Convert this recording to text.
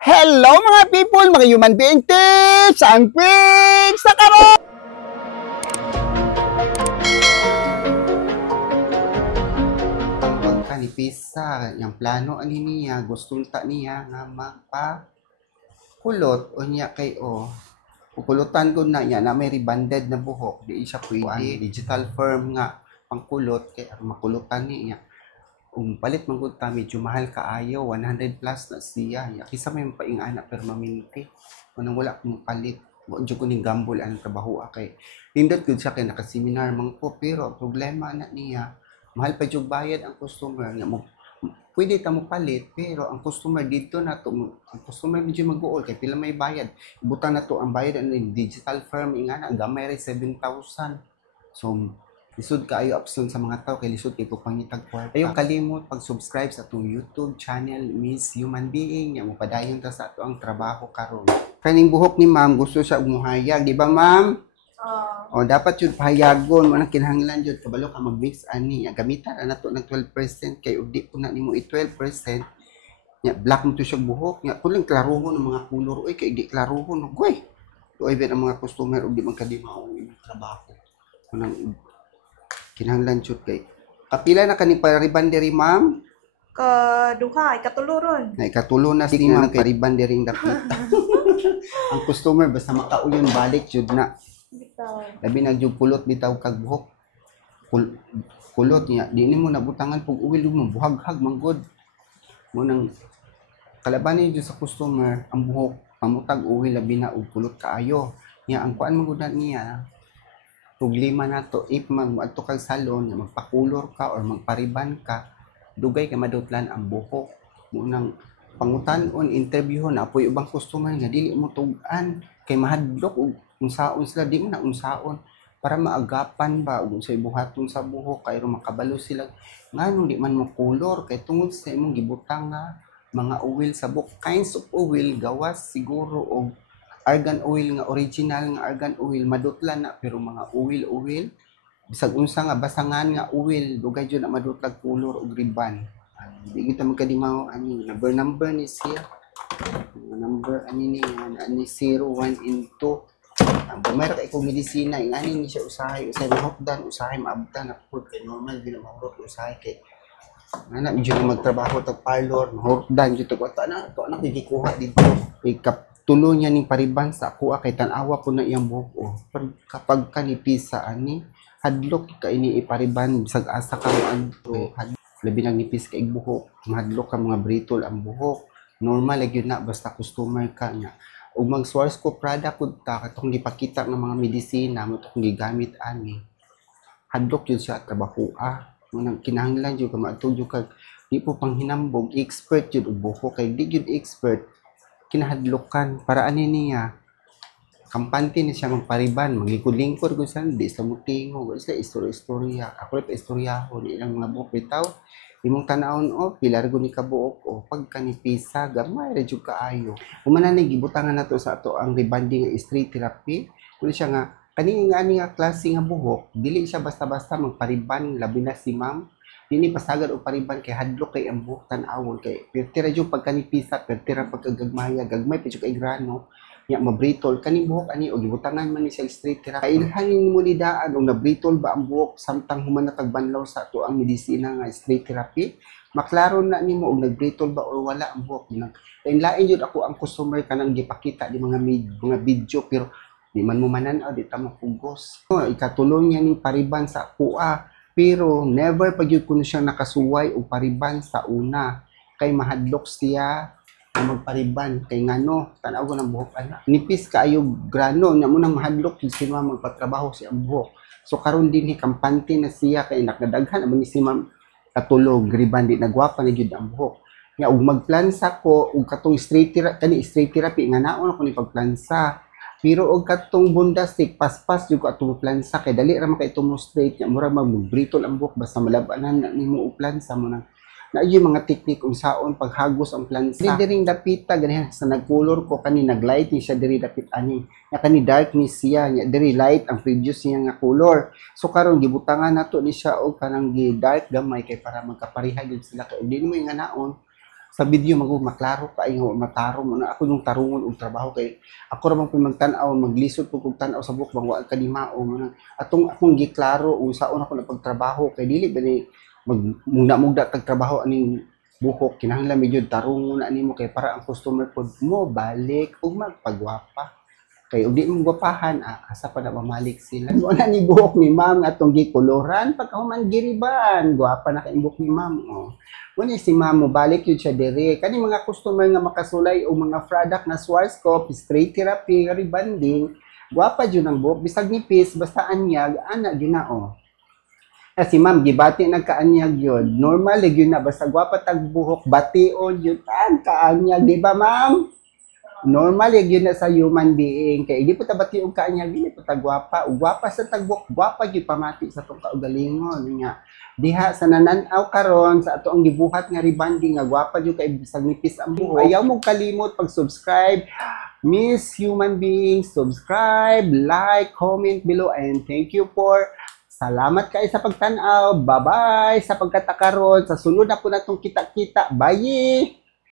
Hello mga people, mga human being tips and tricks sa karon! Pagkanipisa, yung plano ani niya, gustong ta niya nga mapakulot o niya kay pukulutan ko na niya na may rebanded na buhok, di siya pwede. Digital firm nga pangkulot, kaya makulutan niya. Palit man gud ta medyo mahal kaayo 100 plus na siya ya kisa may paingana permanente manang wala kong palit mo jud ko ning gambol ang trabaho kay nindot gud siya kay naka-seminar man ko pero ang problema na niya mahal pa jud bayad ang customer nga mo pwede ta mo palit pero ang customer dito na to ang customer medyo mag-uol kay pila may bayad ibutang na to ang bayad ang digital firm ingana gamay ra 7,000 so lisod kaayo option sa mga tao kay lisod kay pangitag kwarta. Ayaw kalimot pag-subscribe sa atong YouTube channel Miss Human Being nya mo padayon ta sa ato ang trabaho karon. Kaning buhok ni ma'am gusto siya umuhayag, di ba ma'am? O dapat jud pahayagon mo nang kinahanglan jud kabalo ka mag-mix ani nya gamitan na to ng 12% kay udi po na nimo 12% nya black mo to siya buhok nya kulang klarohon ng mga kulor oy kay di klarohon goy. Tuoy bet ang mga customer ug di man kadimaw ang trabaho. Kunang kinahanglan jud kay kapila na kani pariban diri ma'am Kaduha, ikatulo ron. na ikatulo na si ma'am kay pariban diri dapita ang customer basta makauyon balik jud na labi nagjug kulot bitaw kag buhok kulot niya di nimo nabutangan pug uwil mo buhaghag manggod mo nang kalabanin jud sa customer ang buhok pamutag uwil labi na og kulot kaayo niya ang kuan manggod niya problema na to if mag-adto kag salon magpakulor ka or magpariban ka dugay kay madutlan ang buhok mo nang pangutan-on interviewon na apoy ubang customer nga dili mo tug-an kay mahadlok og unsaon sila di mo na unsaon para maagapan ba ug unsay buhaton sa buhok kay makabalo sila nganong di man mo kulor kay tungod sa imong gibutang nga mga oil sa buhok kinds of oil gawas siguro og argan oil nga original nga argan oil madutlan na pero mga oil bisag unsa nga basangan nga oil dugay jud na madutlag kulor og riban di kita magkadimaw ani number ni siya number ani ni 01 into ang mayra kay kung medisina ingani ni siya usahay mahukdan usahay maabtan na food kay normal di na mahurot usahay kay ana medyo magtrabaho tag parlor mahukdan jud to na gikuha dito tulo niya ning pariban sa ako kay tan-awa po na iyang buhok kapag kanipisa ani hadlok ka ini ipariban bisag asa ka mo adto labi nang nipis kay buhok mahadlok ka mga brittle ang buhok normal gyud na basta customer ka nya ug mag-source ko product pud ta katong gipakita ng mga medisina mo tong gigamit ani hadlok jud siya trabaho mo nang kinahanglan jud ka maadto jud kag di po panghinambog expert jud og buhok kay di jud expert kinahadlokan para ani niya kampante ni siya magpariban maglikod-lingkod kung saan di sa mutingo isla istorya ako pa istoryahon ilang mga buhok bitaw imong tanawon pilar gud ni kabuok pag kanipisa gamay ra jud kaayo humana ni gibutangan nato sa ato ang rebanding nga street therapy kun siya nga kani nga klase nga buhok dili siya basta-basta magpariban labi na si ma'am dini pasagad og pariban kay hadlok kay ang buhok tan-awon kay pertira jud pagkanipisa pertira pagkagagmaya gagmay pa jud kay grano nya mabritol kani buhok ani og gibutangan man ni sa straight therapy ilhanin mo ni daan og nabritol ba ang buhok samtang human na tagbanlaw sa ato ang medisina nga straight therapy maklaro na nimo og nagbritol ba or wala ang buhok nang lain jud ako ang customer kanang gipakita di mga video pero di man mo manan-aw di ta mapugos ikatulong niya ning pariban sa kuha pero never pa gyud kuno siya nakasuway og pariban sa una kay mahadlok siya na magpariban kay ngano tan-aw ko ng buhok ana nipis kaayo grano nya mo nang mahadlok si ma'am magpatrabaho si ang buhok so karon dinhi kampante na siya kay nakadaghan man ni si ma'am katulog riban di nagwapa na gyud ang buhok nya ug magplansa ko ug katong straight therapy nga naon ako ni pagplansa pero og katong bundastik paspas jud ko atong plansa kay dali ra man kay tumo straight nya mura magbritol ang buhok basta malabanan na nimo og plansa mo nang na yung mga technique kung saon paghagos ang plansa diring dapita ganyan sa nagcolor ko kani naglight ni siya diri dapit ani nya kani dark ni siya nya diri light ang previous niya nga color so karon gibutangan nato ni siya og kanang gi dark gamay kay para magkapareha gyud sila kay di mo nga naon sa video maklaro ka ayo matarong mo na ako yung tarungon og trabaho kay ako ra man pud magtan-aw maglisod pud kog tan-aw sa buhok bang wa ka dimao mo na akong giklaro unsaon ako na pagtrabaho kay dili ba ni magmugda tag trabaho aning buhok kinahanglan medyo tarungon na nimo kay para ang customer pud mo balik ug magpagwapa kay ug di mo gwapahan asa pa na mamalik sila wala ni buhok ni ma'am atong gikoloran pagkahuman giriban gwapa na kay buhok ni ma'am oh. Wala si ma'am mo balik yun siya dire kani mga customer nga makasulay o mga product na Schwarzkopf straight therapy rebonding gwapa jud ang buhok bisag nipis basta anyag ana gyud na oh. Si ma'am gibati nagkaanyag yun normal gyud na basta gwapa tag buhok bation yun kaanyag di ba ma'am normal yun na sa human being kay di po tabati og kaanyag dili po tagwapa ug gwapa sa tagbok gwapa gyud pamati sa tong kaugalingon nga diha sa nanan-aw karon sa ato ang gibuhat nga rebonding nga gwapa gyud kay bisag nipis ang buhok ayaw mo kalimot pag-subscribe Miss Human Being subscribe like comment below and thank you for salamat kayo sa pagtan-aw bye bye sa pagkatakaron sa sunod na po natong kita-kita bye